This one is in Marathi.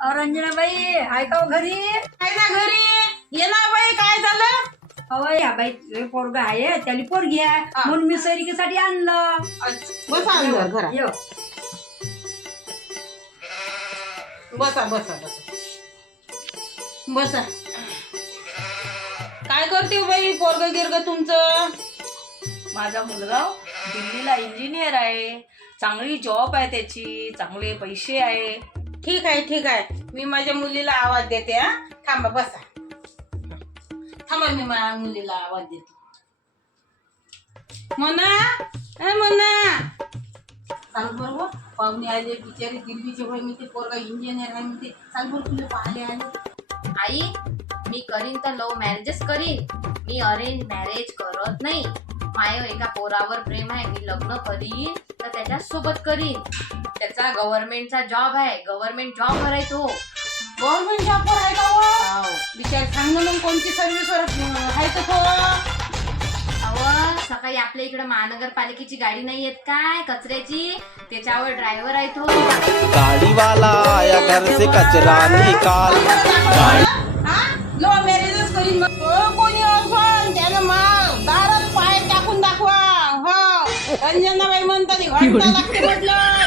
रंजनाबाई आहे का हो घरी? काय ना घरी ये ना बाई, काय झालं? अहो या बाई पोरग आहे त्याला पोरगी आहे म्हणून मी सैरिकीसाठी आणलं. बसा अंदर घरात. यो. बसा बसा बसा बसा. काय करते हो बाई पोरग गिरग तुमचं? माझा मुलगा दिल्लीला इंजिनियर आहे, चांगली जॉब आहे त्याची, चांगले पैसे आहे. ठीक आहे ठीक आहे, मी माझ्या मुलीला आवाज देते. हा थांबा, बसा. थांबा, मी माझ्या मुलीला आवाज देते. म्हणा म्हणा. चाल बरोबर, पाहुणे आले बिचारी दिल्लीचे. भाई मी ते पोरगा इंजिनियर आहे, मी ते चाल बरोबर तुला पाहिले आले. आई, मी करीन तर लव्ह मॅरेजच करीन, मी अरेंज मॅरेज करत नाही. माझं एका पोरावर प्रेम आहे, मी लग्न करीन तर त्याच्या सोबत करीन. त्याचा गव्हर्नमेंटचा जॉब आहे, गव्हर्नमेंट जॉब आहे तो. गव्हर्नमेंट जॉबवर आहे का हो? बिचार सांग ना मग कोणती सर्व्हिसवर आहे तर तो. अव सकाळी आपल्या इकडे महानगरपालिकेची गाडी नाही येत काय कचऱ्याची, त्याच्यावर ड्रायव्हर आहे तो. गाड़ी वाला आया घर से कचरा निकाल. लो मॅरेजच करीन मग. कोणी असं त्यानं दारात पाय टाकून दाखवा. हो रंजनाबाई म्हणतात घंटा लागते म्हटलं.